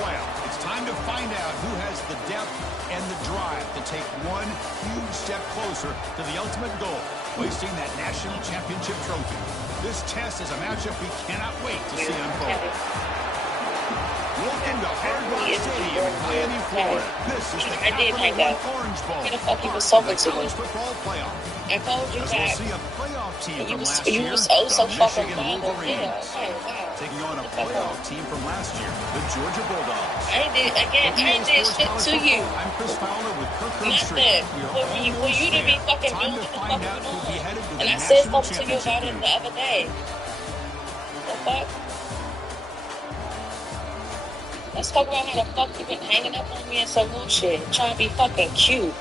playoffs. It's time to find out who has the depth and the drive to take one huge step closer to the ultimate goal, hoisting that national championship trophy. This test is a matchup we cannot wait to see unfold. Welcome to Hard Rock Stadium in Miami, Florida. This is the Capital One Orange Bowl. Who the fuck you was talking to me? Football playoff. I told you As that. we'll see a playoff team from last You year, was the so fucking Michigan bothered. Wolverines, Yeah, okay, wow. taking on a playoff team from last year, the Georgia Bulldogs. I did shit to you. I'm Chris Fowler with Kirk Herbstreit. Nothing. For you to be fucking Time doing to what the find fuck out you who'll be doing. headed to And the I said national something to you about it championship the other day. The fuck? Let's talk about how the fuck you been hanging up on me and some bullshit, trying to be fucking cute.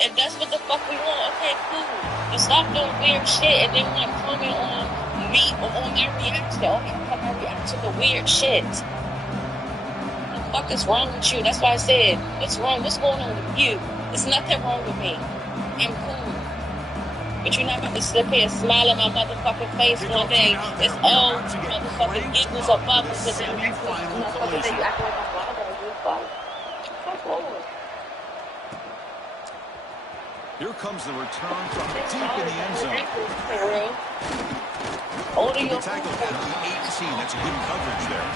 If that's what the fuck we want, okay, cool. But stop doing weird shit and then want to comment on me or on my reaction. Or how my reaction to weird shit. What the fuck is wrong with you? That's why I said, what's wrong? What's going on with you? There's nothing wrong with me. I'm cool. But you're not about to sit here and smile in my motherfucking face one day. It's all motherfucking giggles or bubbles. And then you act like I'm bothering you. Fuck forward. Here comes the return from deep in the end zone. Only He tackled at the 18. That's good coverage there.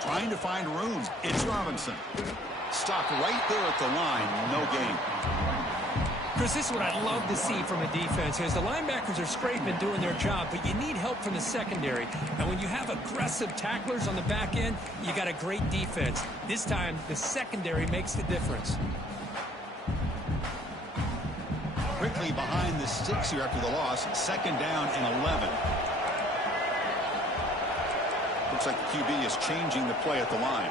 Trying to find room. It's Robinson. Stopped right there at the line. No gain. Chris, this is what I love to see from a defense. As the linebackers are scraping, doing their job, but you need help from the secondary. And when you have aggressive tacklers on the back end, you got a great defense. This time, the secondary makes the difference. Quickly behind the sticks here after the loss. 2nd down and 11. Looks like the QB is changing the play at the line.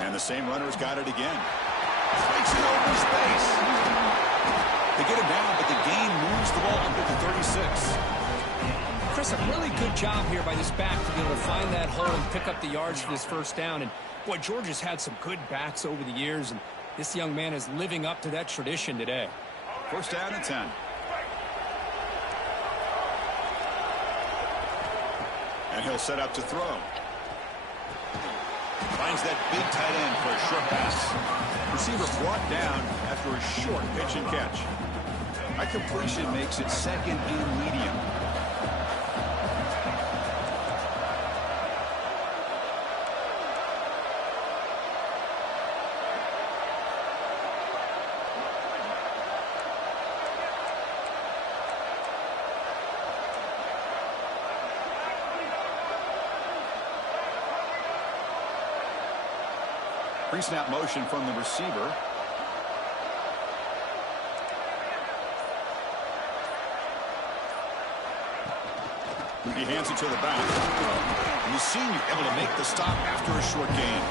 And the same runner's got it again. Breaks it over space. They get him down, but the gain moves the ball under the 36. Chris, a really good job here by this back to be able to find that hole and pick up the yards for this 1st down. And, boy, Georgia's had some good backs over the years, and this young man is living up to that tradition today. 1st down and 10. And he'll set up to throw. Finds that big tight end for a short pass. Receiver brought down after a short pitch and catch. That completion makes it 2nd and medium. Pre-snap motion from the receiver. He hands it to the back. And the senior able to make the stop after a short gain.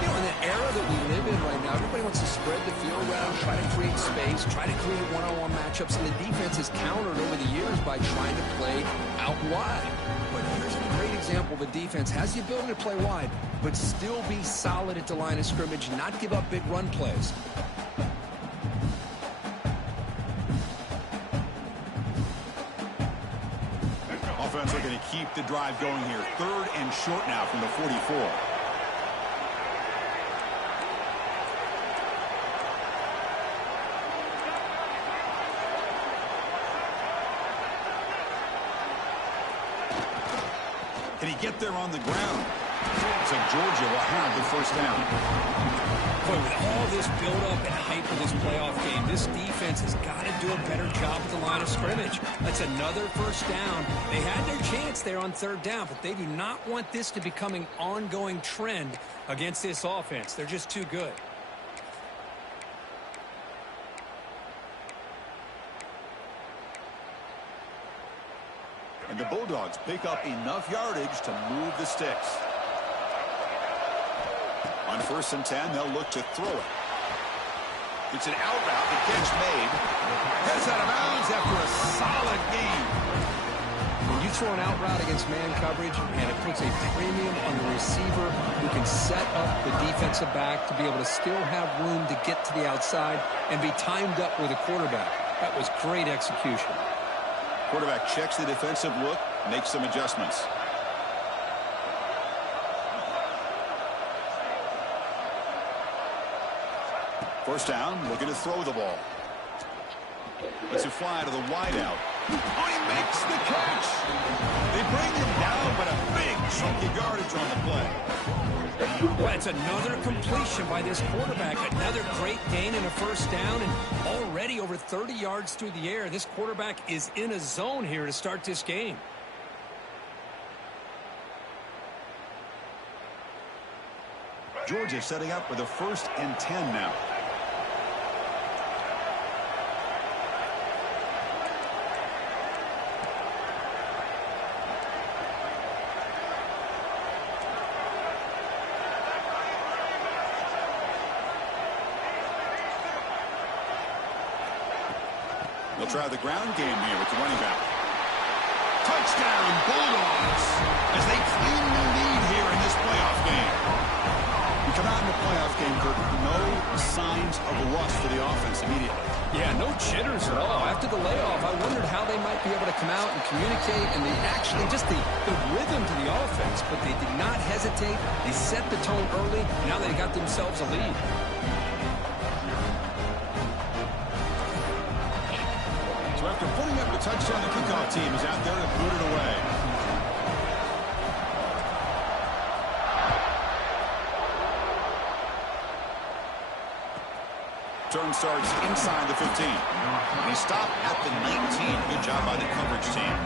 You know, in the era that we live in right now, everybody wants to spread the field around, try to create space, try to create one-on-one matchups, and the defense has countered over the years by trying to play out wide. But here's a great example of a defense has the ability to play wide, but still be solid at the line of scrimmage, not give up big run plays. Offense are going to keep the drive going here. 3rd and short now from the 44. Can he get there on the ground? Looks like Georgia will have the 1st down. Boy, with all this build-up and hype of this playoff game, this defense has got to do a better job at the line of scrimmage. That's another 1st down. They had their chance there on 3rd down, but they do not want this to become an ongoing trend against this offense. They're just too good. And the Bulldogs pick up enough yardage to move the sticks. On 1st and 10, they'll look to throw it. It's an out route. The catch made. Heads out of bounds. after a solid game. When you throw an out route against man coverage, and it puts a premium on the receiver who can set up the defensive back to be able to still have room to get to the outside and be timed up with a quarterback. That was great execution. Quarterback checks the defensive look, makes some adjustments. First down, looking to throw the ball. Lets it fly to the wideout. Oh, he makes the catch. They bring him down, but a big chunk of yardage on the play. Well, it's another completion by this quarterback. Another great gain and a first down, and already over 30 yards through the air. This quarterback is in a zone here to start this game. Georgia setting up for the 1st and 10 now. They'll try the ground game here with the running back. Touchdown, Bulldogs, as they claim the lead here in this playoff game. We come out in the playoff game, Kirk, no signs of rust for the offense immediately. Yeah, no jitters at all. After the layoff, I wondered how they might be able to come out and communicate, and they actually just the rhythm to the offense, but they did not hesitate. They set the tone early. Now they got themselves a lead. So after putting up the touchdown, the kickoff team is out there to boot it away. Turn starts inside the 15. And he stopped at the 19. Good job by the coverage team.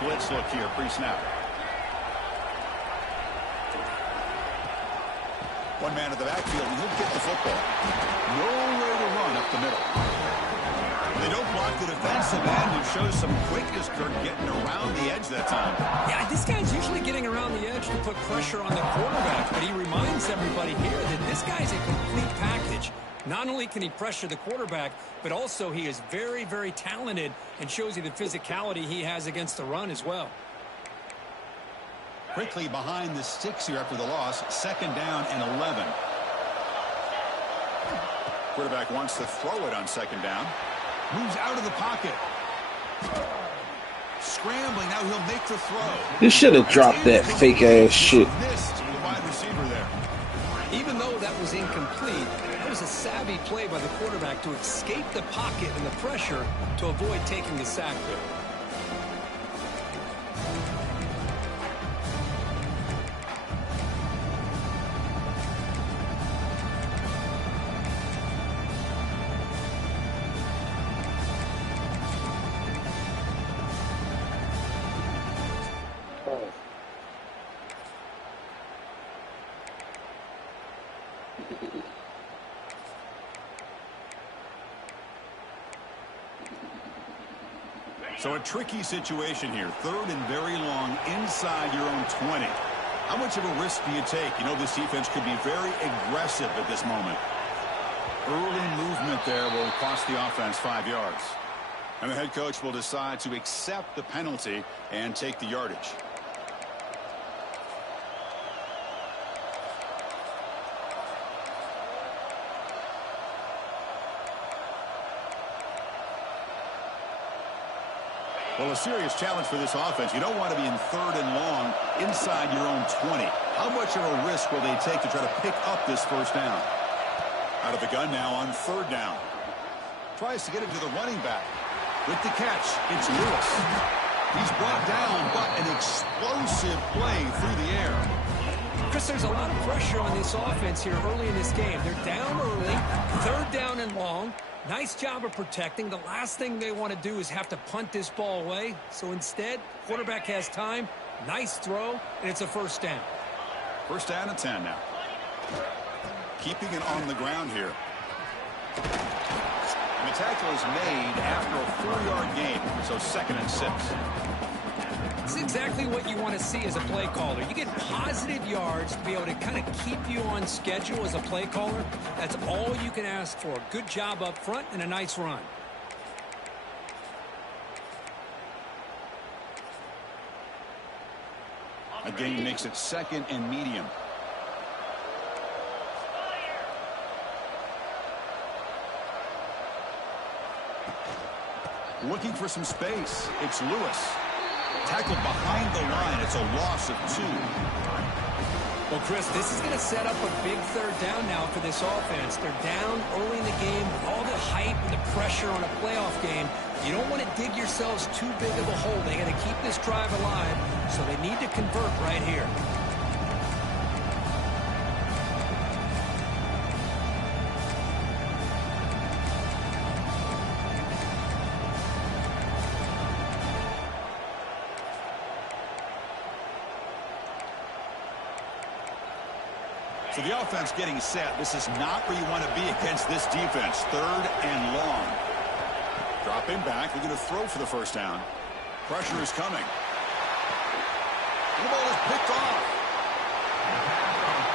Blitz look here, pre-snap. One man at the backfield, and he'll get the football. Nowhere to run up the middle. They don't block the defensive end, who shows some quickness, Kirk, getting around the edge that time. Yeah, this guy's usually getting around the edge to put pressure on the quarterback, but he reminds everybody here that this guy's a complete package. Not only can he pressure the quarterback, but also he is very, very talented and shows you the physicality he has against the run as well. Quickly behind the sticks here after the loss. 2nd down and 11. Quarterback wants to throw it on 2nd down. Moves out of the pocket. Scrambling, now he'll make the throw. You should have dropped that fake ass shit. Missed the wide receiver there. Even though that was incomplete, that was a savvy play by the quarterback to escape the pocket and the pressure to avoid taking the sack there. So a tricky situation here. 3rd and very long inside your own 20. How much of a risk do you take? You know, this defense could be very aggressive at this moment. Early movement there will cost the offense 5 yards. And the head coach will decide to accept the penalty and take the yardage. Well, a serious challenge for this offense. You don't want to be in 3rd and long inside your own 20. How much of a risk will they take to try to pick up this 1st down? Out of the gun now on 3rd down. Tries to get it to the running back. With the catch, it's Lewis. He's brought down, but an explosive play through the air. Chris, there's a lot of pressure on this offense here early in this game. They're down early, 3rd down and long. Nice job of protecting. The last thing they want to do is have to punt this ball away. So instead, quarterback has time, Nice throw, and it's a first down. First down and 10 now. Keeping it on the ground here. And the tackle is made after a 4-yard gain, so 2nd and 6. It's exactly what you want to see as a play caller. You get positive yards to be able to kind of keep you on schedule as a play caller. That's all you can ask for. Good job up front and a nice run. A gain makes it 2nd and medium. Looking for some space. It's Lewis. Tackled behind the line. It's a loss of 2. Well, Chris, this is going to set up a big third down now for this offense. They're down early in the game with all the hype and the pressure on a playoff game. You don't want to dig yourselves too big of a hole. They got to keep this drive alive, so they need to convert right here. So the offense getting set. This is not where you want to be against this defense. 3rd and long. Dropping back. They're going to throw for the first down. Pressure is coming. The ball is picked off.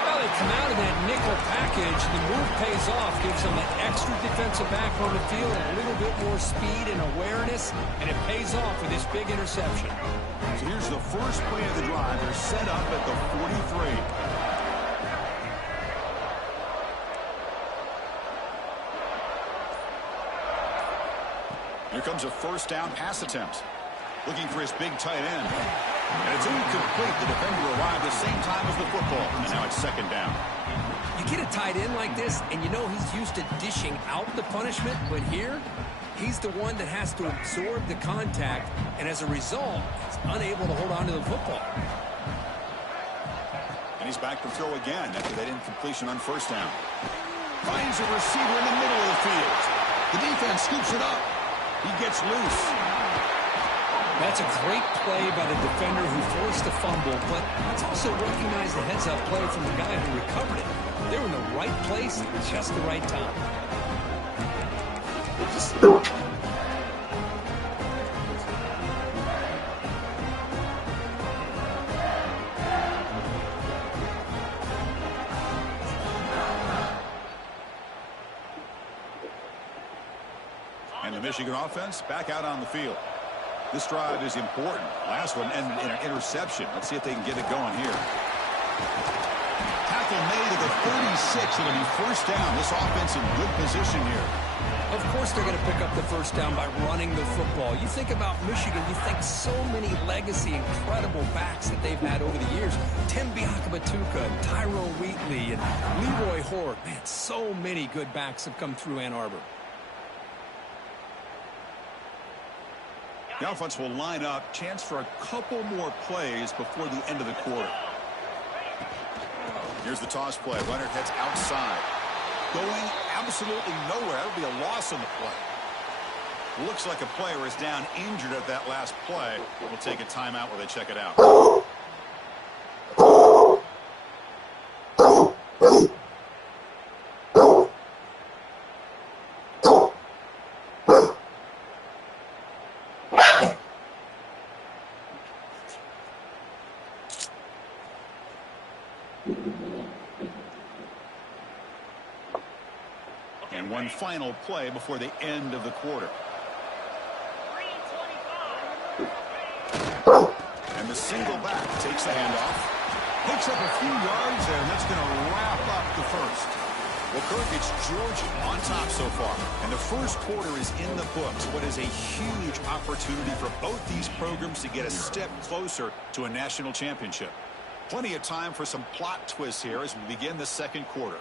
Well, they come out of that nickel package. The move pays off. Gives them an extra defensive back on the field, a little bit more speed and awareness, and it pays off with this big interception. So here's the first play of the drive. They're set up at the 43. Here comes a first down pass attempt. Looking for his big tight end. And it's incomplete. The defender arrived at the same time as the football. And now it's 2nd down. You get a tight end like this, and you know he's used to dishing out the punishment. But here, he's the one that has to absorb the contact. And as a result, he's unable to hold on to the football. And he's back to throw again after that incompletion on first down. Finds a receiver in the middle of the field. The defense scoops it up. He gets loose. That's a great play by the defender who forced the fumble, but let's also recognize the heads-up play from the guy who recovered it. They were in the right place at just the right time. And the Michigan offense back out on the field. This drive is important. Last one ended in an interception. Let's see if they can get it going here. Tackle made at the 36. It'll be first down. This offense in good position here. Of course they're going to pick up the first down by running the football. You think about Michigan, you think so many legacy, incredible backs that they've had over the years. Tim Biakabatuka, and Tyrone Wheatley, and Leroy Hort. Man, so many good backs have come through Ann Arbor. The offense will line up. Chance for a couple more plays before the end of the quarter. Here's the toss play. Leonard heads outside. Going absolutely nowhere. That would be a loss on the play. Looks like a player is down injured at that last play. We'll take a timeout while they check it out. And one final play before the end of the quarter. And the single back takes the handoff. Picks up a few yards there, and that's going to wrap up the first. Well, Kirk, it's Georgia on top so far. And the first quarter is in the books. What is a huge opportunity for both these programs to get a step closer to a national championship. Plenty of time for some plot twists here as we begin the second quarter.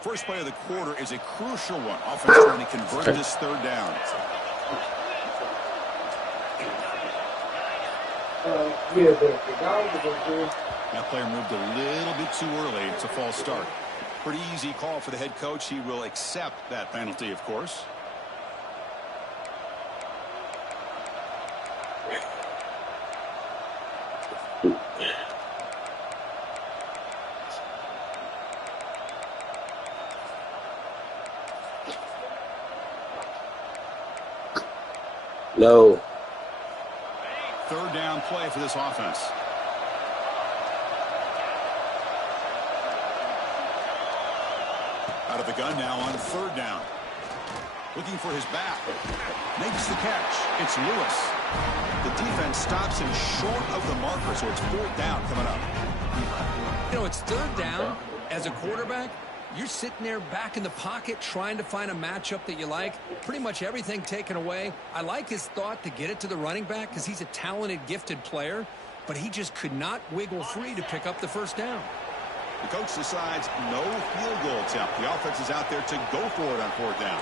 First play of the quarter is a crucial one. Offense trying to convert this third down. That player moved a little bit too early. It's a false start. Pretty easy call for the head coach. He will accept that penalty, of course. No. Third down play for this offense. Out of the gun now on third down. Looking for his back. Makes the catch. It's Lewis. The defense stops him short of the marker, so it's fourth down coming up. You know, it's third down. As a quarterback, you're sitting there back in the pocket trying to find a matchup that you like. Pretty much everything taken away. I like his thought to get it to the running back because he's a talented, gifted player, but he just could not wiggle free to pick up the first down. The coach decides no field goal attempt. The offense is out there to go for it on fourth down.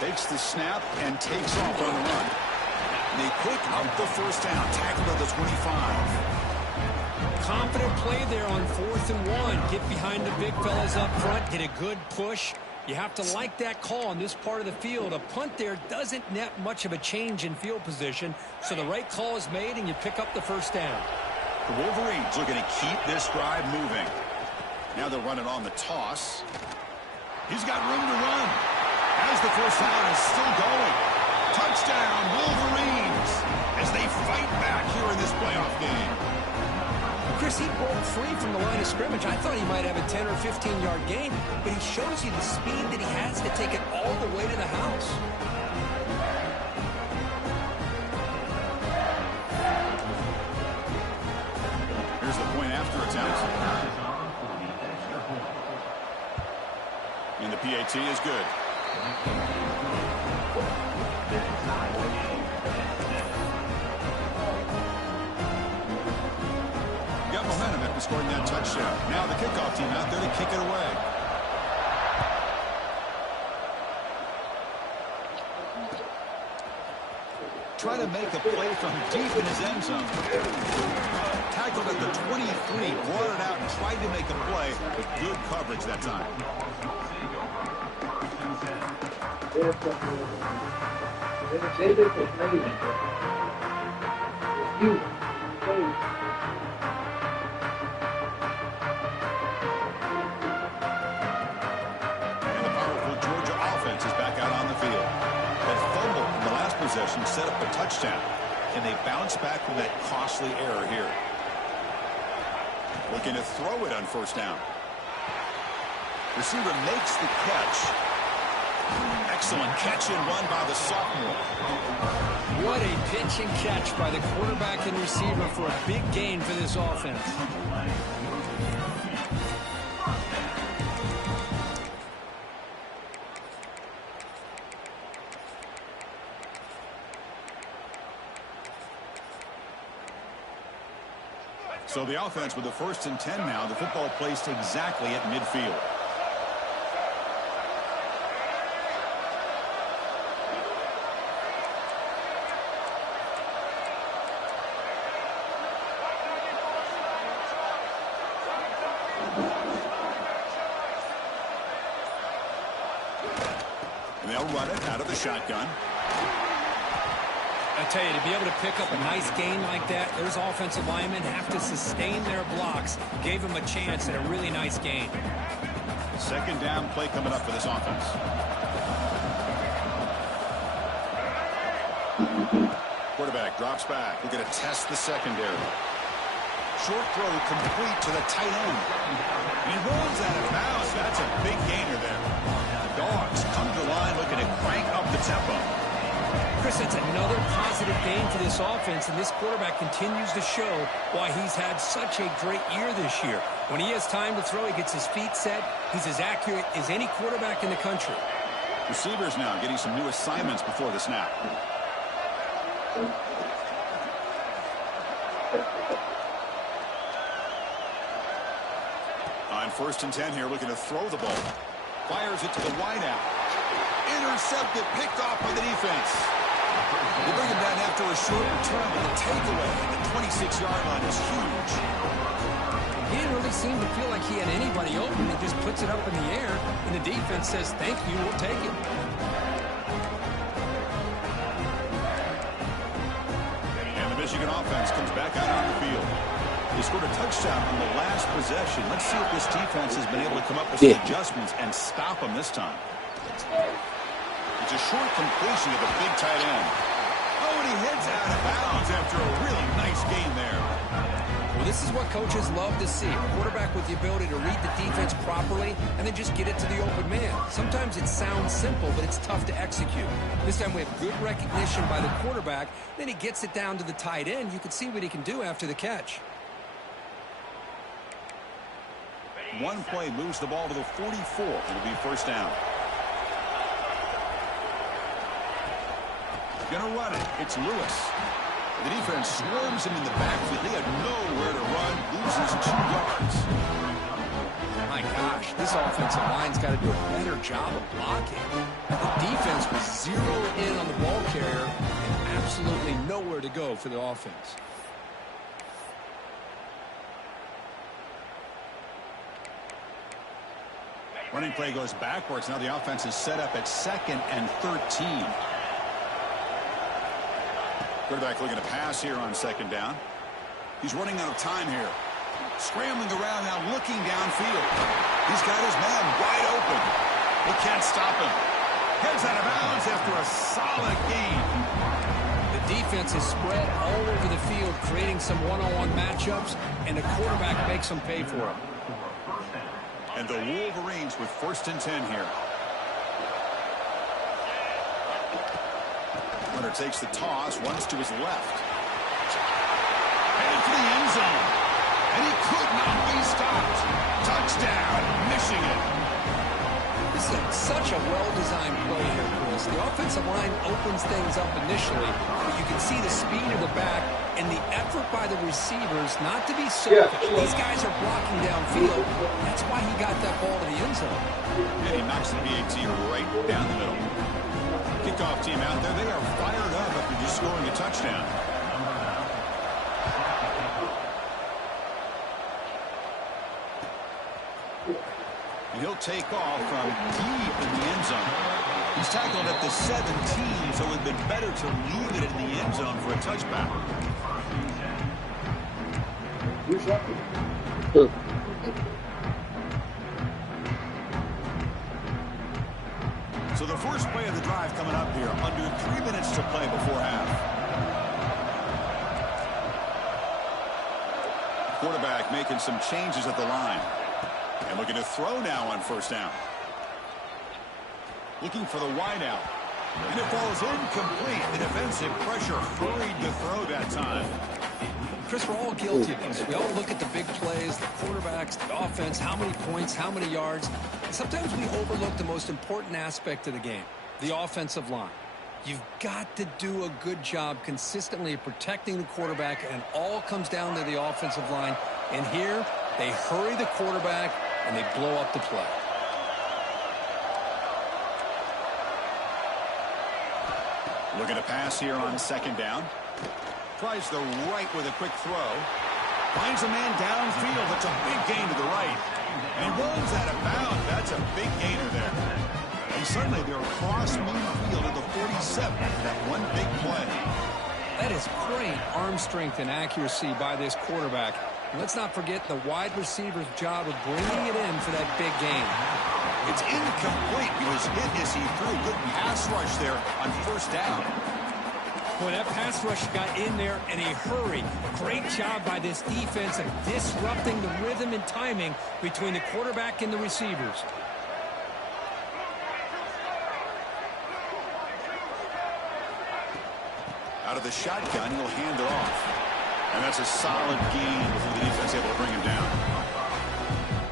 Takes the snap and takes off on the run. They pick up the first down. Tackled at the 25. Confident play there on 4th and 1. Get behind the big fellas up front. Get a good push. You have to like that call on this part of the field. A punt there doesn't net much of a change in field position, so the right call is made and you pick up the first down. The Wolverines looking to keep this drive moving. Now they're running on the toss. He's got room to run. As the first down is still going. Touchdown, Wolverines, as they fight back here in this playoff game. Chris, he broke free from the line of scrimmage. I thought he might have a 10 or 15-yard gain, but he shows you the speed that he has to take it all the way to the house. Here's the point after attempt. And the PAT is good. Got momentum after scoring that touchdown. Now the kickoff team out there to kick it away. Trying to make a play from deep in his end zone. Tackled at the 23, brought it out and tried to make a play, but good coverage that time. And the powerful Georgia offense is back out on the field. That fumble in the last possession set up a touchdown, and they bounce back from that costly error here. Looking to throw it on first down. Receiver makes the catch. Excellent catch and run by the sophomore. What a pitch and catch by the quarterback and receiver for a big gain for this offense. So the offense with the 1st and 10 now. The football placed exactly at midfield. And they'll run it out of the shotgun. I tell you, to be able to pick up a nice gain like that, those offensive linemen have to sustain their blocks. Gave them a chance at a really nice gain. Second down play coming up for this offense. Quarterback drops back. We're going to test the secondary. Short throw complete to the tight end. And he rolls out of bounds. That's a big gainer there. The Dogs come to the line looking to crank up the tempo. Chris, it's another positive gain for this offense, and this quarterback continues to show why he's had such a great year this year. When he has time to throw, he gets his feet set. He's as accurate as any quarterback in the country. Receivers now getting some new assignments before the snap. On 1st and 10 here, looking to throw the ball. Fires it to the wideout. Intercepted, picked off by the defense. They bring him down after a short return, but the takeaway at the 26-yard line is huge. He didn't really seem to feel like he had anybody open. He just puts it up in the air, and the defense says, thank you, we'll take it. And the Michigan offense comes back out on the field. They scored a touchdown on the last possession. Let's see if this defense has been able to come up with some adjustments and stop them this time. It's a short completion to the big tight end. Oh, and he heads out of bounds after a really nice game there. Well, this is what coaches love to see. A quarterback with the ability to read the defense properly and then just get it to the open man. Sometimes it sounds simple, but it's tough to execute. This time we have good recognition by the quarterback. Then he gets it down to the tight end. You can see what he can do after the catch. One play moves the ball to the 44. It'll be first down. Gonna run it. It's Lewis. The defense swarms him in the backfield. He had nowhere to run. Loses 2 yards. My gosh, this offensive line's got to do a better job of blocking. The defense was zeroed in on the ball carrier and absolutely nowhere to go for the offense. Running play goes backwards. Now the offense is set up at 2nd and 13. Quarterback looking to pass here on 2nd down. He's running out of time here. Scrambling around now, looking downfield. He's got his man wide open. He can't stop him. Heads out of bounds after a solid gain. The defense is spread all over the field, creating some one-on-one matchups, and the quarterback makes them pay for it. And the Wolverines with 1st and 10 here. Hunter takes the toss, runs to his left. Headed for the end zone. And he could not be stopped. Touchdown, Michigan. This is such a well-designed play here, Chris. The offensive line opens things up initially, but you can see the speed of the back and the effort by the receivers not to be selfish. These guys are blocking downfield. That's why he got that ball to the end zone. And he knocks the PAT right down the middle. Kickoff team out there. They are fired up after just scoring a touchdown. And he'll take off from deep in the end zone. He's tackled at the 17, so it would have been better to leave it in the end zone for a touchback. So the first play of the drive coming up here. Under 3 minutes to play before half. Quarterback making some changes at the line. And looking to throw now on 1st down. Looking for the wide out. And it falls incomplete. The defensive pressure hurried to throw that time. Chris, we're all guilty of this. We all look at the big plays, the quarterbacks, the offense, how many points, how many yards. And sometimes we overlook the most important aspect of the game, the offensive line. You've got to do a good job consistently of protecting the quarterback, and it all comes down to the offensive line. And here, they hurry the quarterback, and they blow up the play. Looking to pass here on 2nd down. Tries the right with a quick throw. Finds a man downfield. That's a big gain to the right. And runs out of bounds. That's a big gainer there. And suddenly they're across midfield at the 47. That one big play. That is great arm strength and accuracy by this quarterback. And let's not forget the wide receiver's job of bringing it in for that big gain. It's incomplete. He was hit as he threw. Good pass rush there on 1st down. Boy, that pass rush got in there in a hurry. Great job by this defense of disrupting the rhythm and timing between the quarterback and the receivers. Out of the shotgun, he'll hand it off. And that's a solid gain before the defense able to bring him down.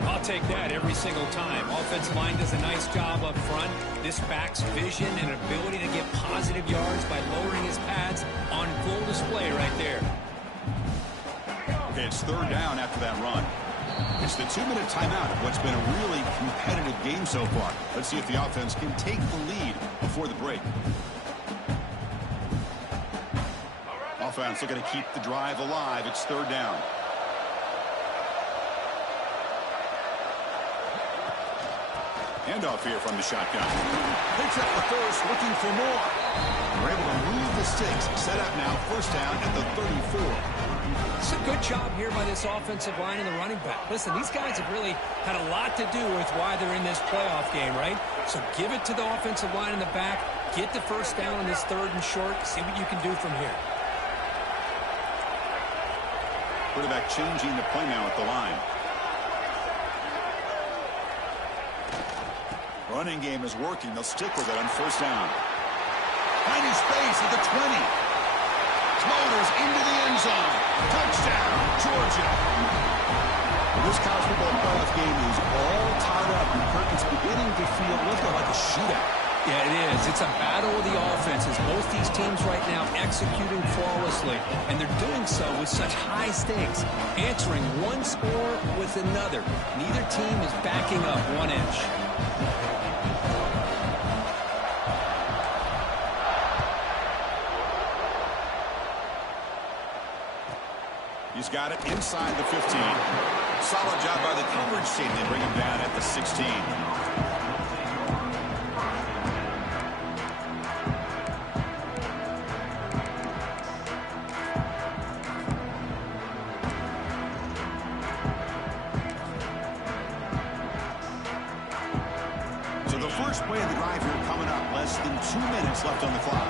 I'll take that every single time. Offensive line does a nice job up front. This back's vision and ability to get positive yards by lowering his pads on full display right there. Okay, it's 3rd down after that run. It's the 2-minute timeout of what's been a really competitive game so far. Let's see if the offense can take the lead before the break. offense looking to keep the drive alive. It's third down. Handoff here from the shotgun. Picks up the first, looking for more. They're able to move the sticks. Set up now, first down at the 34. It's a good job here by this offensive line and the running back. Listen, these guys have really had a lot to do with why they're in this playoff game, right? So give it to the offensive line in the back. Get the first down on this third and short. See what you can do from here. Quarterback changing the play now at the line. Running game is working. They'll stick with it on first down. Finding space at the 20. Floaters into the end zone. Touchdown, Georgia. Well, this college football playoff game is all tied up, and Kirk, beginning to feel a little like a shootout. Yeah, it is. It's a battle of the offenses. Both these teams right now executing flawlessly, and they're doing so with such high stakes, answering one score with another. Neither team is backing up 1 inch. He's got it inside the 15. Solid job by the coverage team. They bring him down at the 16. So the first play of the drive here coming up. Less than 2 minutes left on the clock.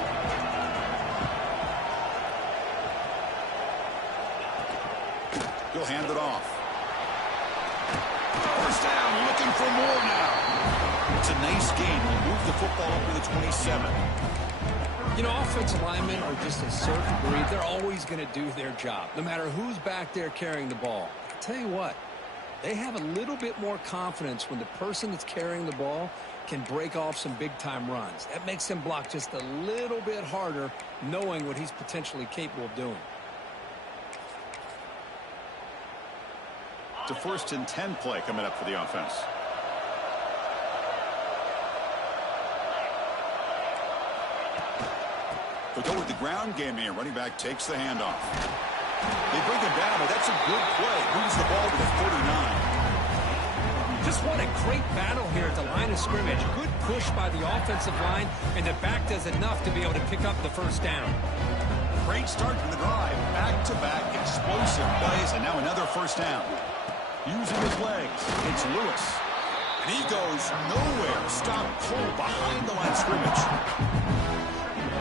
He'll hand it off. First down, looking for more now. It's a nice gain. He'll move the football up to the 27. You know, offensive linemen are just a certain breed. They're always going to do their job, no matter who's back there carrying the ball. I'll tell you what, they have a little bit more confidence when the person that's carrying the ball can break off some big-time runs. That makes him block just a little bit harder, knowing what he's potentially capable of doing. It's a 1st and 10 play coming up for the offense. They'll go with the ground game here. Running back takes the handoff. They bring him down, but that's a good play. Moves the ball to the 49. Just what a great battle here at the line of scrimmage. Good push by the offensive line, and the back does enough to be able to pick up the first down. Great start to the drive. Back-to-back explosive plays, and now another first down. Using his legs, it's Lewis. And he goes nowhere. Stop cold behind the line of scrimmage.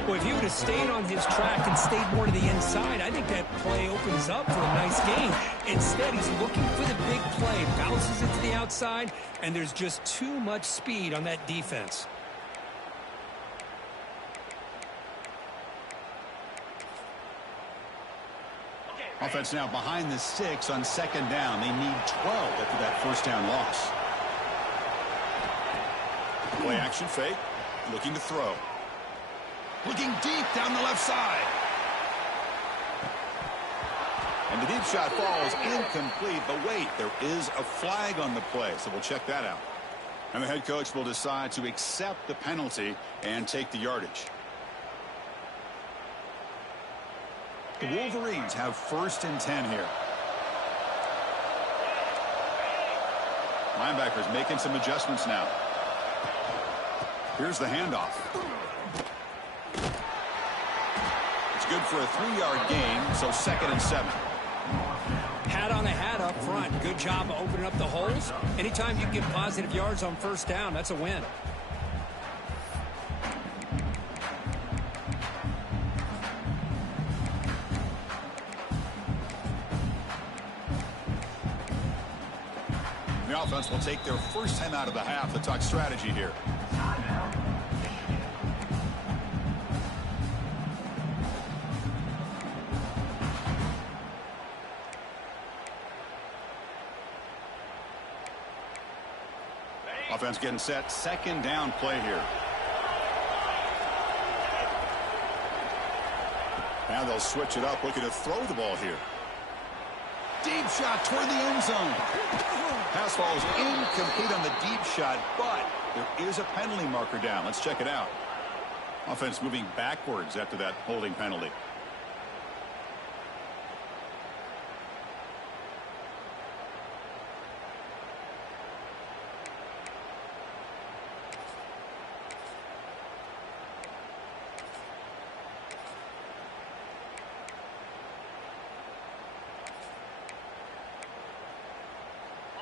Well, if he would have stayed on his track and stayed more to the inside, I think that play opens up for a nice gain. Instead, he's looking for the big play, bounces it to the outside, and there's just too much speed on that defense. Offense now behind the 6 on second down. They need 12 after that first down loss. Play action fake. Looking to throw. Looking deep down the left side. And the deep shot falls incomplete. But wait, there is a flag on the play, so we'll check that out. And the head coach will decide to accept the penalty and take the yardage. The Wolverines have 1st and 10 here. Linebackers making some adjustments now. Here's the handoff. It's good for a 3-yard gain, so 2nd and 7. Hat on a hat up front. Good job of opening up the holes. Anytime you get positive yards on first down, that's a win. The offense will take their first time out of the half to talk strategy here. Offense getting set. 2nd down play here. Now they'll switch it up, looking to throw the ball here. Deep shot toward the end zone. Pass falls incomplete on the deep shot, but there is a penalty marker down. Let's check it out. Offense moving backwards after that holding penalty.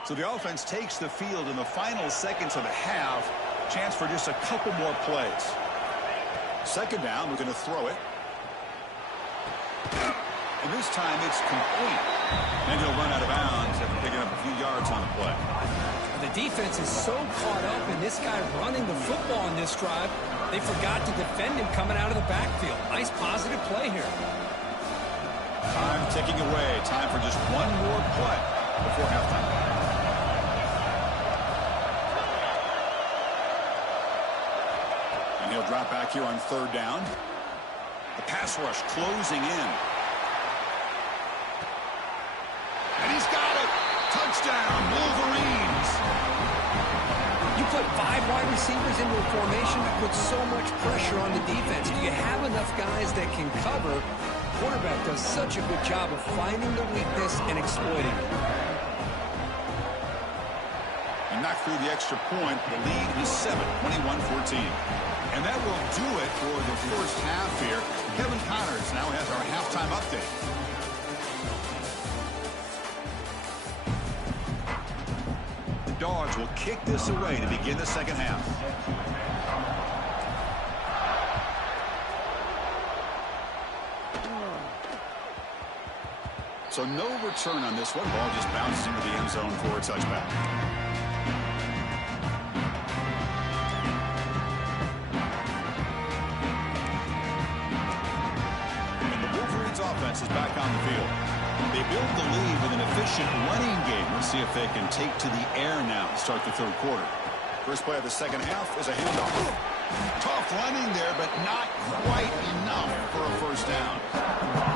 So the offense takes the field in the final seconds of the half. Chance for just a couple more plays. Second down, we're going to throw it. And this time it's complete. And he'll run out of bounds after picking up a few yards on the play. The defense is so caught up in this guy running the football in this drive, they forgot to defend him coming out of the backfield. Nice positive play here. Time ticking away. Time for just one more play before halftime. And he'll drop back here on third down. The pass rush closing in. And he's got it. Touchdown, Wolverines. You put 5 wide receivers into a formation, you put so much pressure on the defense. Do you have enough guys that can cover? Quarterback does such a good job of finding the weakness and exploiting it. And knocked through the extra point. The lead is 7, 21-14. And that will do it for the first half here. Kevin Connors now has our halftime update. The Dogs will kick this away to begin the second half. So no return on this one. Ball just bounces into the end zone for a touchback. And the Wolverines offense is back on the field. They build the lead with an efficient running game. Let's see if they can take to the air now to start the third quarter. First play of the second half is a handoff. Tough running there, but not quite enough for a first down.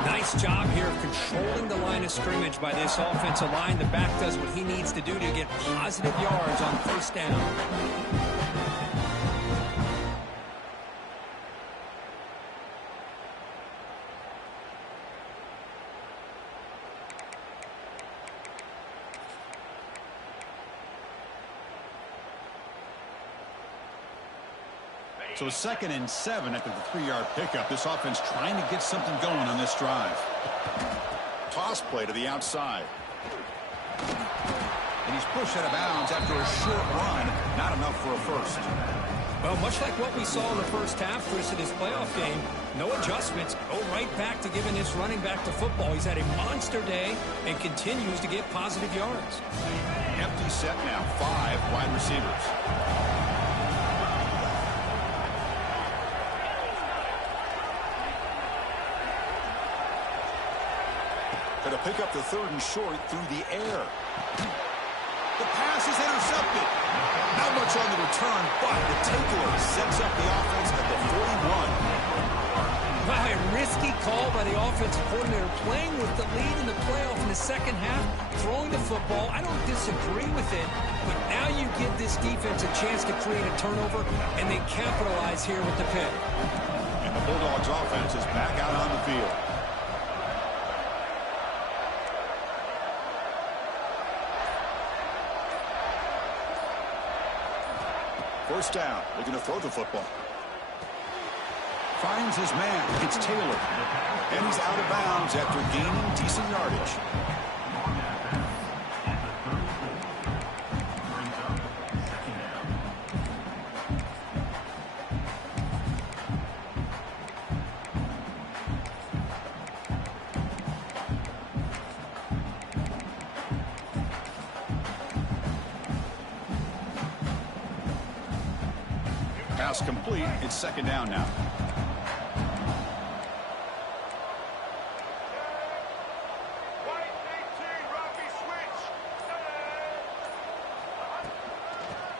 Nice job here of controlling the line of scrimmage by this offensive line. The back does what he needs to do to get positive yards on first down. So 2nd and 7 after the 3-yard pickup. This offense trying to get something going on this drive. Toss play to the outside. And he's pushed out of bounds after a short run. Not enough for a first. Well, much like what we saw in the first half, Chris, in this playoff game, no adjustments. Go right back to giving this running back to football. He's had a monster day and continues to get positive yards. Empty set now. 5 wide receivers. To pick up the 3rd and short through the air. The pass is intercepted. Not much on the return, but the takeaway sets up the offense at the 41. Wow, a risky call by the offensive coordinator, playing with the lead in the playoff in the second half, throwing the football. I don't disagree with it, but now you give this defense a chance to create a turnover, and they capitalize here with the pick. And the Bulldogs offense is back out on the field. First down, looking to throw the football. Finds his man. It's Taylor. And he's out of bounds after gaining decent yardage. Pass complete. It's 2nd down now.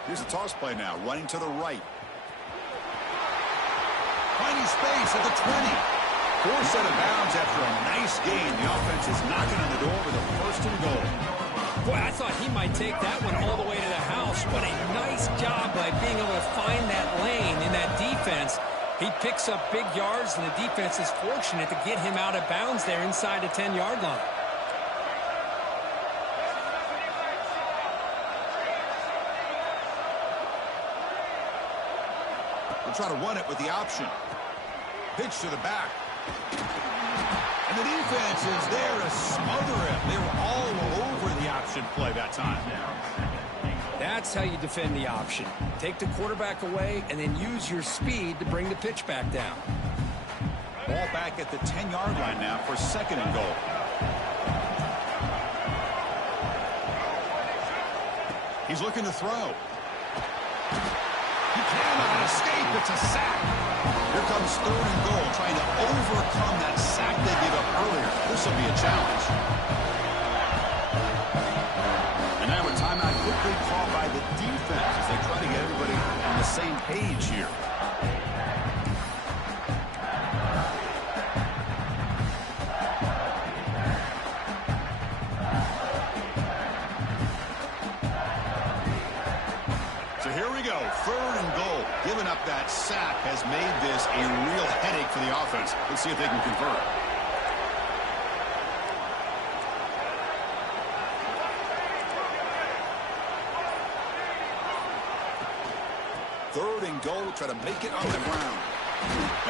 Here's a toss play now, running to the right. Finding space at the 20. Forced out of bounds after a nice gain. The offense is knocking on the door with a 1st and goal. Boy, I thought he might take that one all the way to the house. What a nice job by being able to find that lane in that defense. He picks up big yards, and the defense is fortunate to get him out of bounds there inside the 10-yard line. We'll try to run it with the option. Pitch to the back. And the defense is there to smother him. They were all over the option play that time. That's how you defend the option. Take the quarterback away and then use your speed to bring the pitch back down. Ball back at the 10-yard line now for 2nd and goal. He's looking to throw. He cannot escape. It's a sack. Here comes 3rd and goal, trying to overcome that sack they gave up earlier. This will be a challenge. And now a timeout quickly called by the defense as they try to get everybody on the same page here. So here we go, 3rd and goal. Giving up that sack has made this a real headache for the offense. Let's see if they can convert. Third and goal, try to make it on the ground.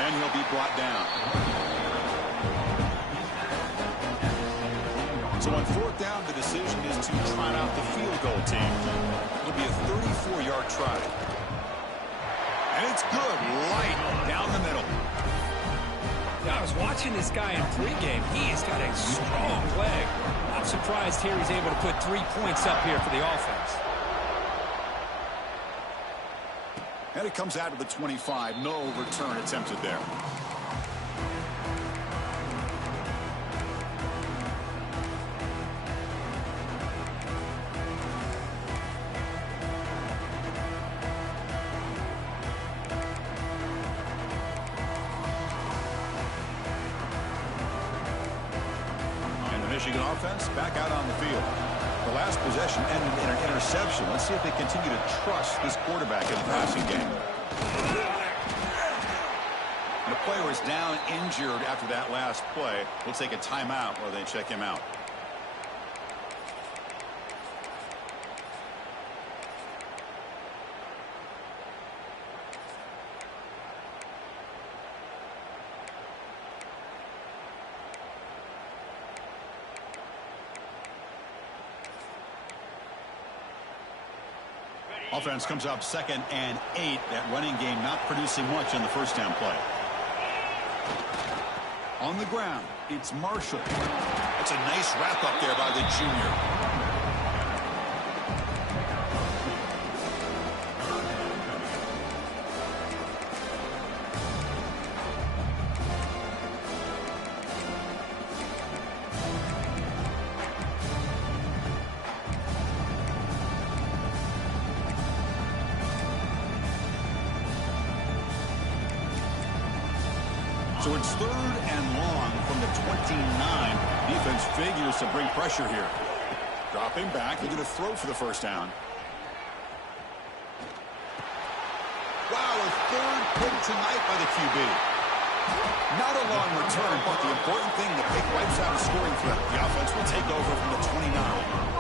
And he'll be brought down. So on 4th down, the decision is to try out the field goal team. It'll be a 34-yard try. And it's good, right down the middle. Now, I was watching this guy in pregame. He has got a strong leg. I'm surprised here he's able to put 3 points up here for the offense. And it comes out to the 25. No return attempted there. And the Michigan offense back out on the field. The last possession ended in an interception. Let's see if they continue to trust this quarterback in the passing game. The player is down injured after that last play. We'll take a timeout while they check him out. Offense comes up 2nd and 8. That running game not producing much on the 1st down play. On the ground, it's Marshall. That's a nice wrap up there by the junior. So it's 3rd and long from the 29. Defense figures to bring pressure here. Dropping back, looking to throw for the 1st down. Wow, a 3rd pick tonight by the QB. Not a long return, but the important thing, the pick wipes out a scoring threat. The offense will take over from the 29.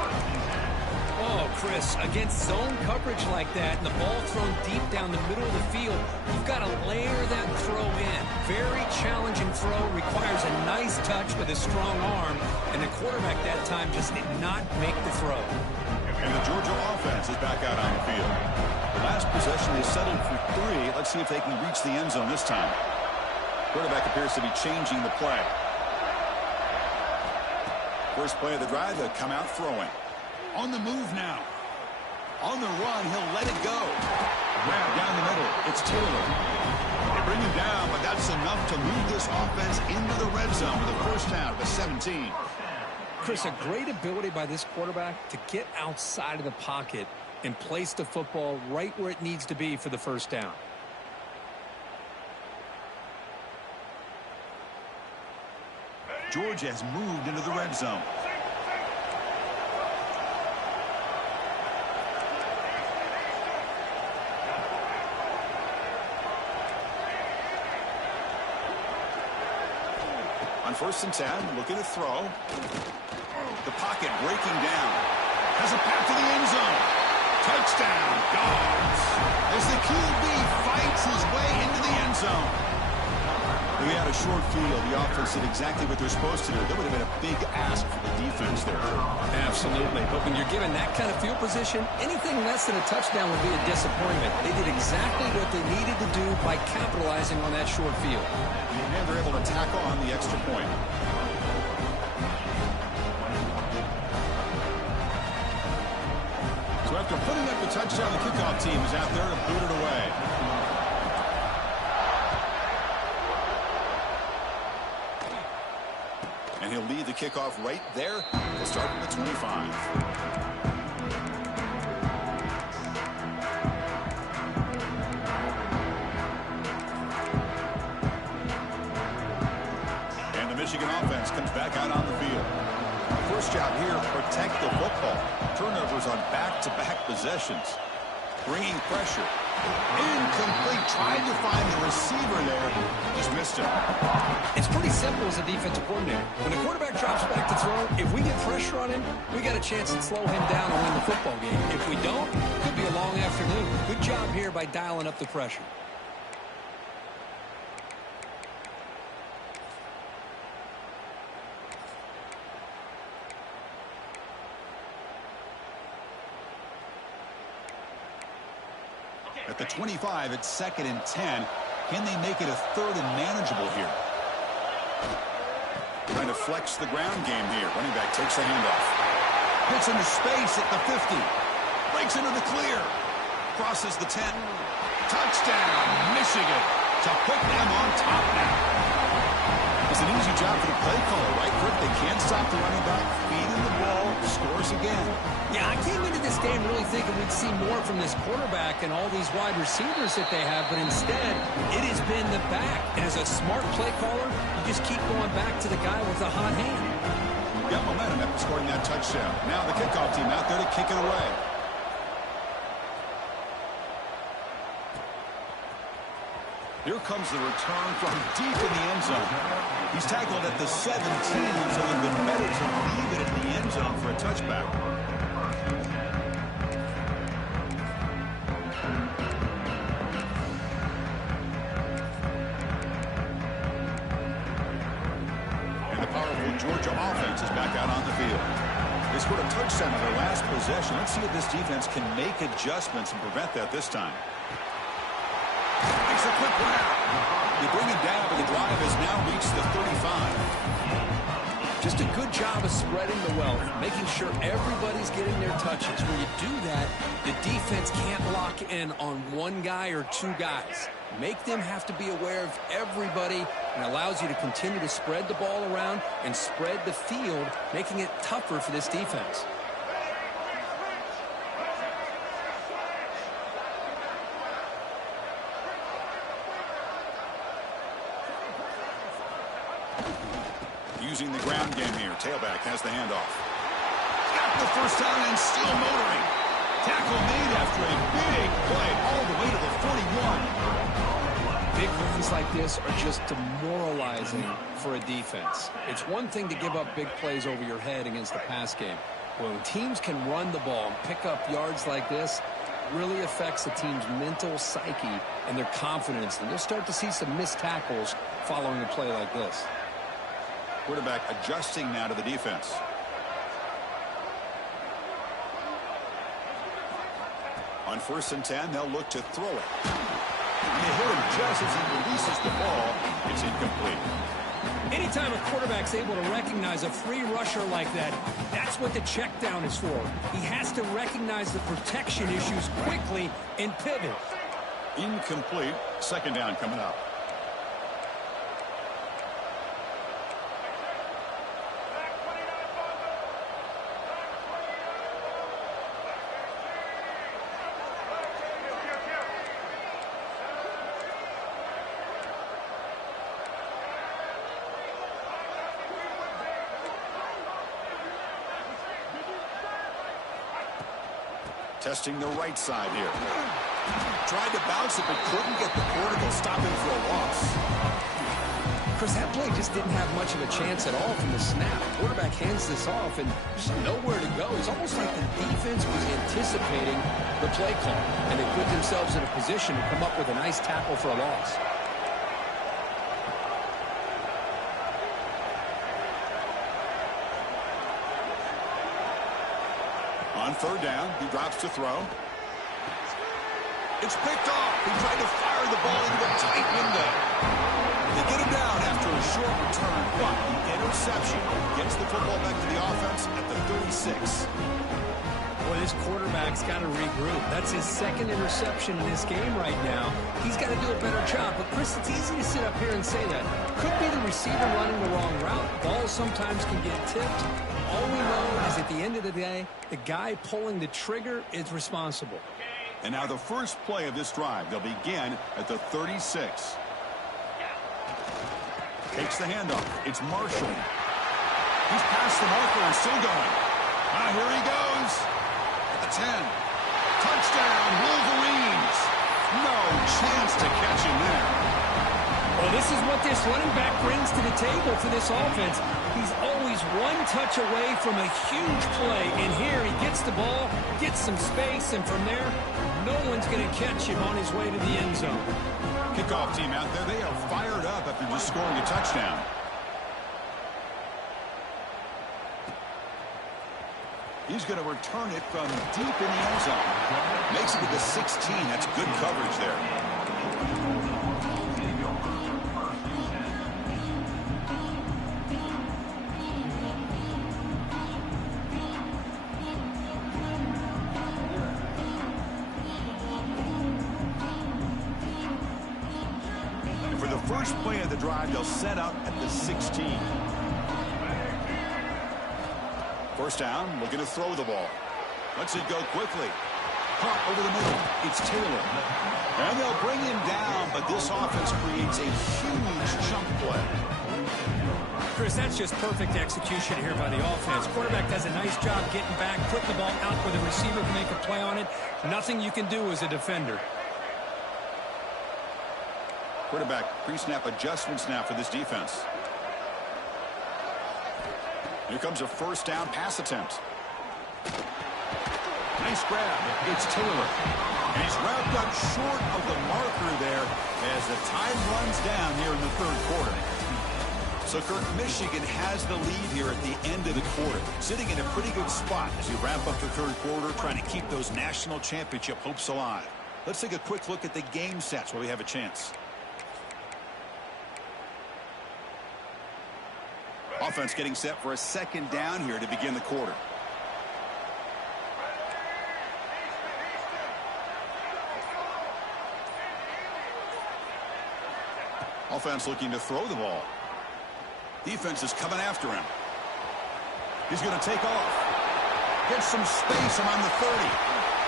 Oh, Chris, against zone coverage like that and the ball thrown deep down the middle of the field, you've got to layer that throw in. Very challenging throw, requires a nice touch with a strong arm, and the quarterback that time just did not make the throw. And the Georgia offense is back out on the field. The last possession, they settled for 3. Let's see if they can reach the end zone this time. Quarterback appears to be changing the play. First play of the drive, they'll come out throwing. On the move now. On the run, he'll let it go. Grab down the middle. It's Taylor. They bring him down, but that's enough to move this offense into the red zone with a 1st down at the 17. Chris, a great ability by this quarterback to get outside of the pocket and place the football right where it needs to be for the 1st down. Georgia has moved into the red zone. On 1st and 10, looking to throw. The pocket breaking down. Has a path to the end zone. Touchdown, Dogs. As the QB fights his way into the end zone. We had a short field. The offense did exactly what they're supposed to do. That would have been a big ask for the defense there. Absolutely. But when you're given that kind of field position, anything less than a touchdown would be a disappointment. They did exactly what they needed to do by capitalizing on that short field. And they're able to tackle on the extra point. So after putting up the touchdown, the kickoff team is out there to boot it away. And he'll lead the kickoff right there. He'll start at the 25. And the Michigan offense comes back out on the field. First job here, protect the football. Turnovers on back-to-back possessions. Bringing pressure. Incomplete. Trying to find the receiver there. Just missed him. It's pretty simple as a defensive coordinator. When the quarterback drops back to throw, if we get pressure on him, we got a chance to slow him down and win the football game. If we don't, it could be a long afternoon. Good job here by dialing up the pressure. At the 25, it's 2nd and 10. Can they make it a 3rd and manageable here? Trying to flex the ground game here. Running back takes the handoff. Hits into space at the 50. Breaks into the clear. Crosses the 10. Touchdown, Michigan, to put them on top now. It's an easy job for the play caller, right, Kirk? They can't stop the running back. Feeding the ball, scores again. Yeah, I came into this game really thinking we'd see more from this quarterback and all these wide receivers that they have, but instead, it has been the back. And as a smart play caller, you just keep going back to the guy with the hot hand. We've got momentum after scoring that touchdown. Now the kickoff team out there to kick it away. Here comes the return from deep in the end zone. He's tackled at the 17, so it'd been better to leave it in the end zone for a touchback. And the powerful Georgia offense is back out on the field. They scored a touchdown on their last possession. Let's see if this defense can make adjustments and prevent that this time. Makes a quick round. They bring him down, but the drive has now reached the 35. Just a good job of spreading the wealth, making sure everybody's getting their touches. When you do that, the defense can't lock in on one guy or two guys. Make them have to be aware of everybody, and allows you to continue to spread the ball around and spread the field, making it tougher for this defense. Using the ground game here. Tailback has the handoff. Got the first down and still motoring. Tackle made after a big play all the way to the 41. Big runs like this are just demoralizing for a defense. It's one thing to give up big plays over your head against the pass game. When teams can run the ball and pick up yards like this, it really affects the team's mental psyche and their confidence. And you'll start to see some missed tackles following a play like this. Quarterback adjusting now to the defense. On 1st and 10, they'll look to throw it. And they hit him just as he releases the ball. It's incomplete. Anytime a quarterback's able to recognize a free rusher like that, that's what the check down is for. He has to recognize the protection issues quickly and pivot. Incomplete. 2nd down coming up. Testing the right side here. Tried to bounce it, but couldn't get the corner to stop him for a loss. Chris, that play just didn't have much of a chance at all from the snap. Quarterback hands this off, and there's nowhere to go. It's almost like the defense was anticipating the play call, and they put themselves in a position to come up with a nice tackle for a loss. On third down, he drops to throw. It's picked off. He tried to fire the ball into a tight window. They get him down after a short return, but the interception gets the football back to the offense at the 36. Boy, this quarterback's got to regroup. That's his second interception in this game right now. He's got to do a better job. But, Chris, it's easy to sit up here and say that. Could be the receiver running the wrong route. Balls sometimes can get tipped. All we know is at the end of the day, the guy pulling the trigger is responsible. And now the first play of this drive. They'll begin at the 36. Takes the handoff. It's Marshall. He's past the marker and still going. Here he goes. At the 10. Touchdown, Wolverines. No chance to catch him there. Well, this is what this running back brings to the table to this offense. He's always one touch away from a huge play. And here he gets the ball, gets some space, and from there, no one's going to catch him on his way to the end zone. Kickoff team out there, they are fired up after just scoring a touchdown. He's going to return it from deep in the end zone. Makes it to the 16. That's good coverage there. And for the first play of the drive, they'll set up at the 16. First down, looking to throw the ball. Lets it go quickly. Caught over the middle. It's Taylor. And they'll bring him down, but this offense creates a huge chunk play. Chris, that's just perfect execution here by the offense. Quarterback does a nice job getting back, putting the ball out where the receiver can make a play on it. Nothing you can do as a defender. Quarterback pre-snap adjustments now for this defense. Here comes a first down pass attempt. Nice grab. It's Taylor. And he's wrapped up short of the marker there as the time runs down here in the third quarter. So, Kirk, Michigan has the lead here at the end of the quarter, sitting in a pretty good spot as you wrap up the third quarter, trying to keep those national championship hopes alive. Let's take a quick look at the game sets where we have a chance. Offense getting set for a second down here to begin the quarter. Offense looking to throw the ball. Defense is coming after him. He's going to take off. Gets some space around the 30.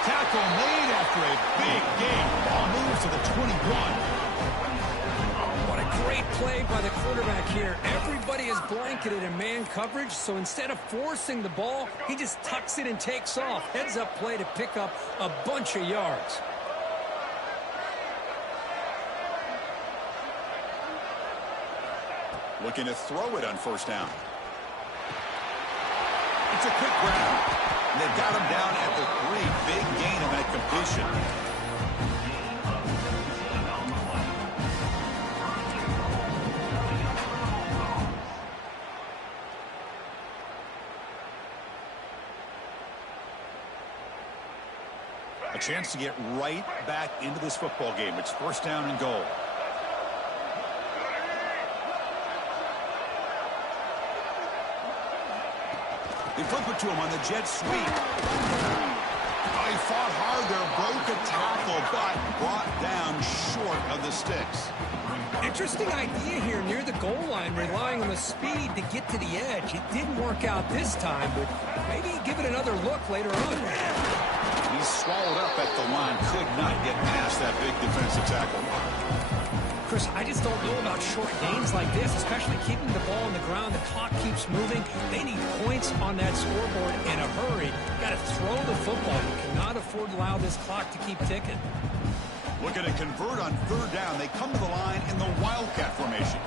Tackle made after a big gain. Ball moves to the 21. What a great play by the quarterback here. Everybody is blanketed in man coverage, so instead of forcing the ball, he just tucks it and takes off. Heads up play to pick up a bunch of yards. Looking to throw it on first down. It's a quick grab. And they've got him down at the 3. Big gain on that completion. A chance to get right back into this football game. It's first down and goal. They flip it to him on the jet sweep. He fought hard there, broke a tackle, but brought down short of the sticks. Interesting idea here near the goal line, relying on the speed to get to the edge. It didn't work out this time, but maybe give it another look later on. He's swallowed up at the line, could not get past that big defensive tackle. Chris, I just don't know about short gains like this, especially keeping the ball on the ground. The clock keeps moving. They need points on that scoreboard in a hurry. Got to throw the football. You cannot afford to allow this clock to keep ticking. Looking to convert on third down. They come to the line in the Wildcat formation.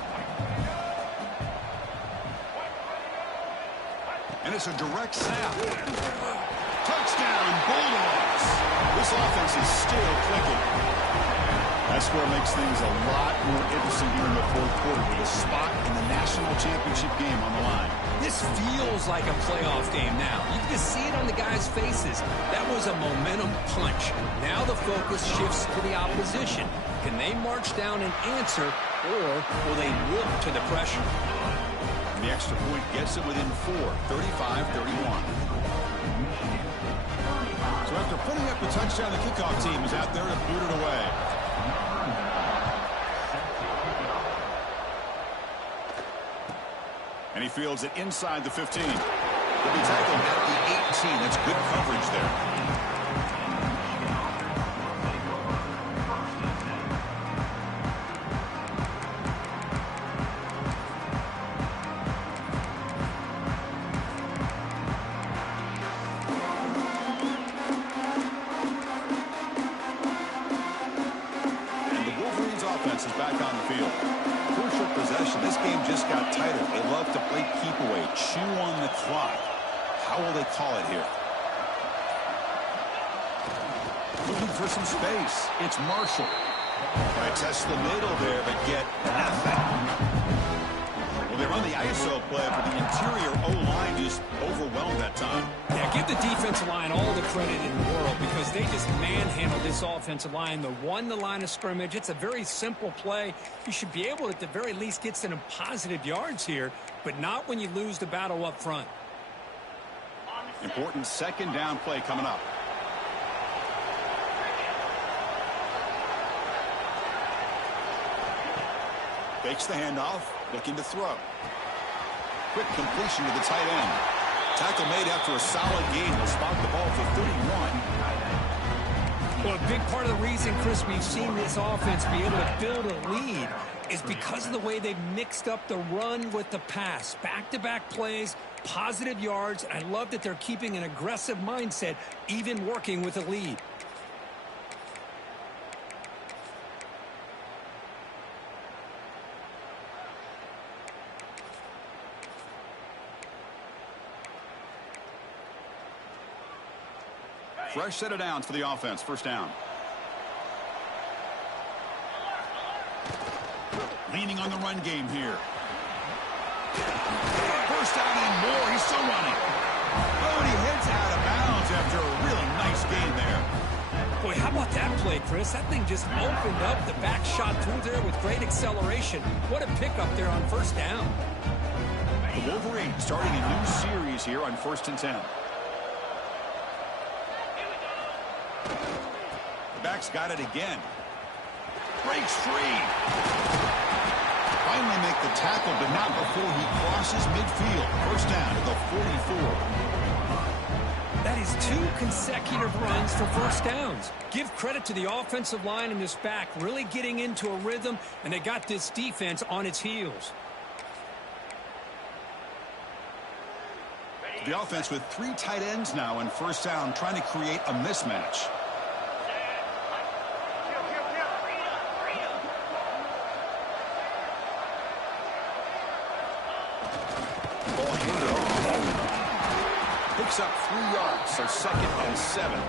And it's a direct snap. Touchdown, Bulldogs. This offense is still clicking. That score makes things a lot more interesting here in the fourth quarter with a spot in the national championship game on the line. This feels like a playoff game now. You can just see it on the the guys' faces. That was a momentum punch. Now the focus shifts to the opposition. Can they march down and answer, or will they look to the pressure? And the extra point gets them within 4, 35-31. So after putting up a touchdown, the kickoff team is out there to boot it away. And he fields it inside the 15. He'll be tackled at the 18. That's good coverage there. Is back on the field. Crucial possession. This game just got tighter. They love to play keep away, chew on the clock. How will they call it here? Looking for some space. It's Marshall. Try to test the middle there, but get nothing. Well, they run the ISO play, but the interior O-line just overwhelmed that time. Yeah, give the defensive line all the credit in the world because they just manhandled this offensive line. They won the line of scrimmage. It's a very simple play. You should be able to, at the very least, get some positive yards here, but not when you lose the battle up front. Important second down play coming up. Fakes the handoff, looking to throw. Quick completion to the tight end. Tackle made after a solid gain. Will spot the ball for 31. Well, a big part of the reason, Chris, we've seen this offense be able to build a lead is because of the way they've mixed up the run with the pass. Back-to-back plays, positive yards. I love that they're keeping an aggressive mindset, even working with a lead. Fresh set of downs for the offense. First down. Leaning on the run game here. First down and more. He's still running. Oh, and he heads out of bounds after a really nice gain there. Boy, how about that play, Chris? That thing just opened up. The back shot through there with great acceleration. What a pickup there on first down. The Wolverines starting a new series here on 1st and 10. The back's got it again. Breaks free. Finally make the tackle, but not before he crosses midfield. First down to the 44. That is 2 consecutive runs for first downs. Give credit to the offensive line and this back really getting into a rhythm, and they got this defense on its heels. The offense with 3 tight ends now on first down, trying to create a mismatch. Picks up 3 yards, so 2nd and 7.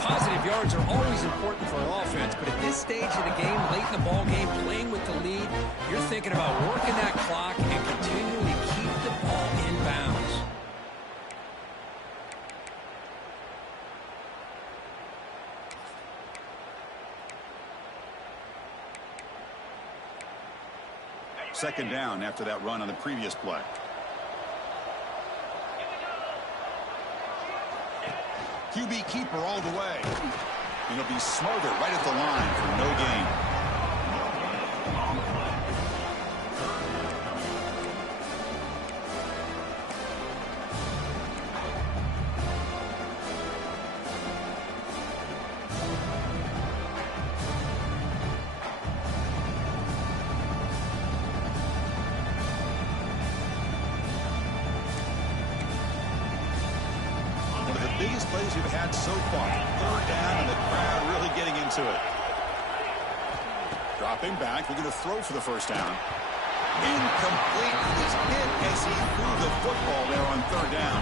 Positive yards are always important for an offense, but at this stage of the game, late in the ball game, playing with the lead, you're thinking about working that clock and continuing to keep the ball in bounds. Second down after that run on the previous play. QB keeper all the way. And he'll be smothered right at the line for no gain. Biggest plays we've had so far. Third down and the crowd really getting into it. Dropping back, looking to throw for the first down. Incomplete. He's hit as he threw the football there on third down.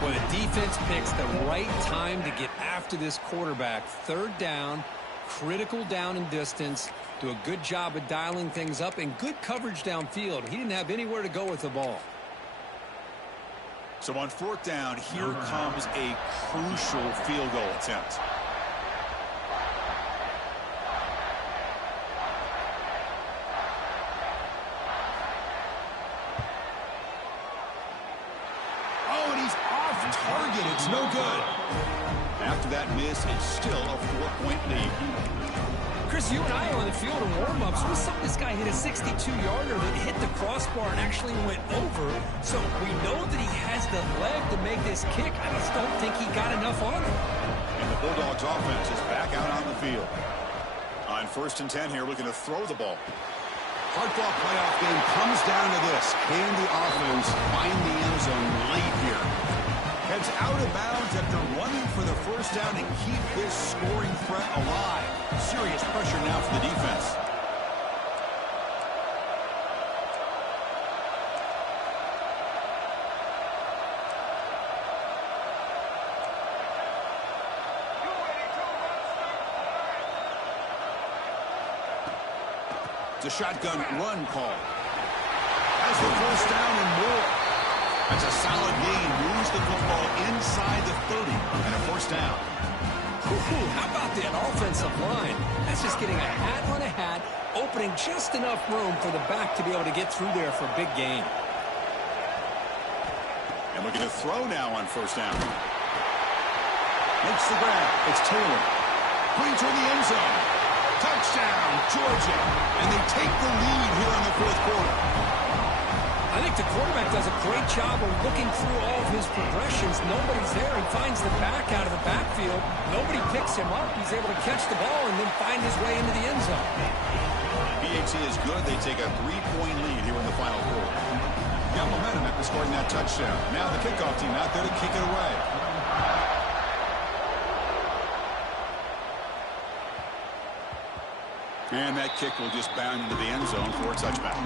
Well, the defense picks the right time to get after this quarterback. Third down, critical down and distance. Do a good job of dialing things up and good coverage downfield. He didn't have anywhere to go with the ball. So on fourth down, here comes a crucial field goal attempt. Oh, and he's off target. It's no good. After that miss, it's still a 4-point lead. Chris, you and I on the field in warm-ups, we saw this guy hit a 62-yarder that hit the crossbar and actually went over. So we know that he has the leg to make this kick. I just don't think he got enough on it. And the Bulldogs offense is back out on the field. On 1st and 10 here, looking to throw the ball. Hardball playoff game comes down to this. Can the offense find the end zone late here? Heads out of bounds after running for the first down and keep this scoring threat alive. Serious pressure now for the defense. It's a shotgun run call. Has the first down and more. That's a solid gain. Moves the football inside the 30 and a first down. Ooh, how about that offensive line? That's just getting a hat on a hat, opening just enough room for the back to be able to get through there for a big gain. And looking to throw now on first down. Makes the grab. It's Taylor. Going toward the end zone. Touchdown, Georgia. And they take the lead here in the 4th quarter. I think the quarterback does a great job of looking through all of his progressions. Nobody's there. He finds the back out of the backfield. Nobody picks him up. He's able to catch the ball and then find his way into the end zone. BAT is good. They take a 3-point lead here in the final quarter. Got momentum after scoring that touchdown. Now the kickoff team out there to kick it away. And that kick will just bound into the end zone for a touchback.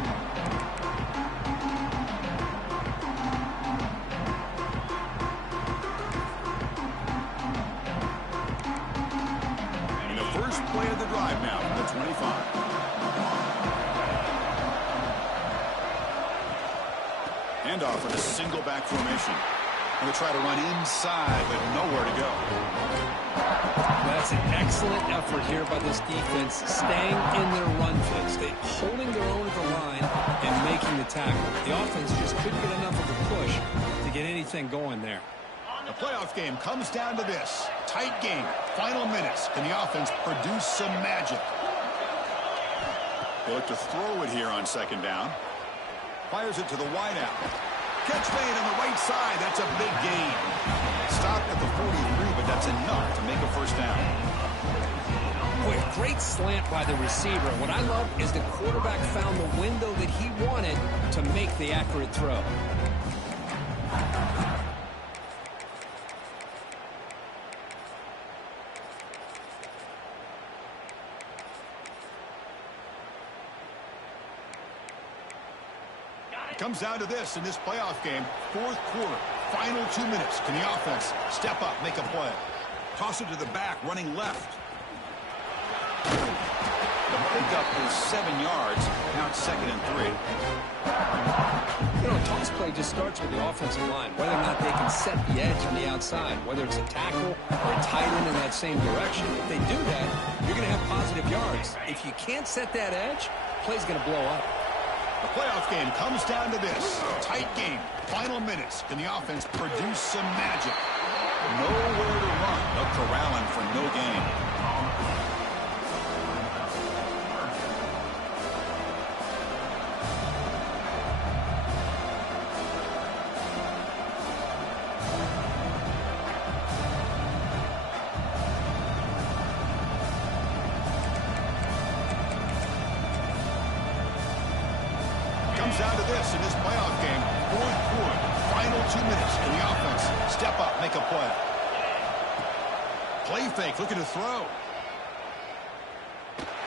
Play of the drive now from the 25. Handoff in a single back formation. Going to try to run inside, but nowhere to go. That's an excellent effort here by this defense, staying in their run fix. They holding their own at the line and making the tackle. The offense just couldn't get enough of a push to get anything going there. The playoff game comes down to this. Tight game. Final minutes. Can the offense produce some magic? They look to throw it here on 2nd down. Fires it to the wideout. Catch made on the right side. That's a big gain. Stopped at the 43, but that's enough to make a first down. Boy, a great slant by the receiver. What I love is the quarterback found the window that he wanted to make the accurate throw. Comes down to this in this playoff game. 4th quarter. Final 2 minutes. Can the offense step up, make a play? Toss it to the back, running left. The pickup is 7 yards. Now it's 2nd and 3. You know, a toss play just starts with the offensive line, whether or not they can set the edge on the outside, whether it's a tackle or a tight end in that same direction. If they do that, you're going to have positive yards. If you can't set that edge, play's going to blow up. The playoff game comes down to this. Tight game. Final minutes. Can the offense produce some magic? Nowhere to run. They're corralling for no gain. Down to this in this playoff game. 4th quarter. Final 2 minutes. Can the offense step up, make a play? Play fake, looking to throw.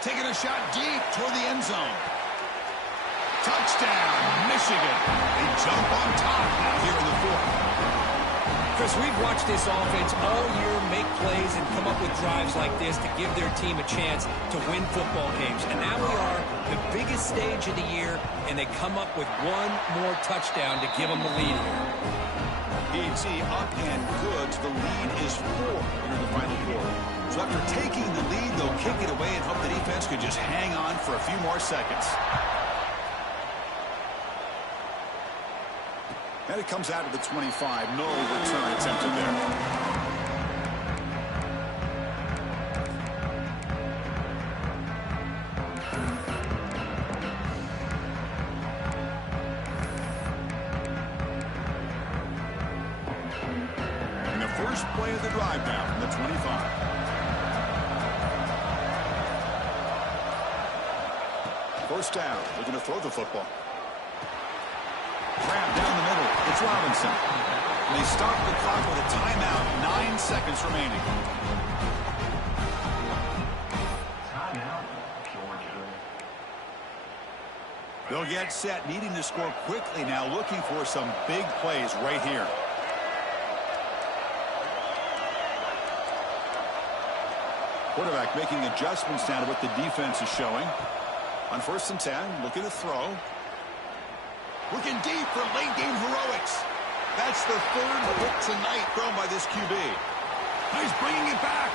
Taking a shot deep toward the end zone. Touchdown, Michigan. They jump on top now here in the 4th. Chris, we've watched this offense all year make plays and come up with drives like this to give their team a chance to win football games. And now we are the biggest stage of the year, and they come up with one more touchdown to give them the lead here. PhD up and good. The lead is 4 here in the final quarter. So after taking the lead, they'll kick it away and hope the defense could just hang on for a few more seconds. And it comes out of the 25. No return attempted there. First play of the drive now from the 25. First down. They're going to throw the football. Grab down the middle. It's Robinson. And they stop the clock with a timeout. 9 seconds remaining. Timeout, Georgia. They'll get set, needing to score quickly now, looking for some big plays right here. Quarterback making adjustments now to what the defense is showing. On 1st and 10, looking to throw. Looking deep for late game heroics. That's the 3rd hit tonight thrown by this QB. He's bringing it back.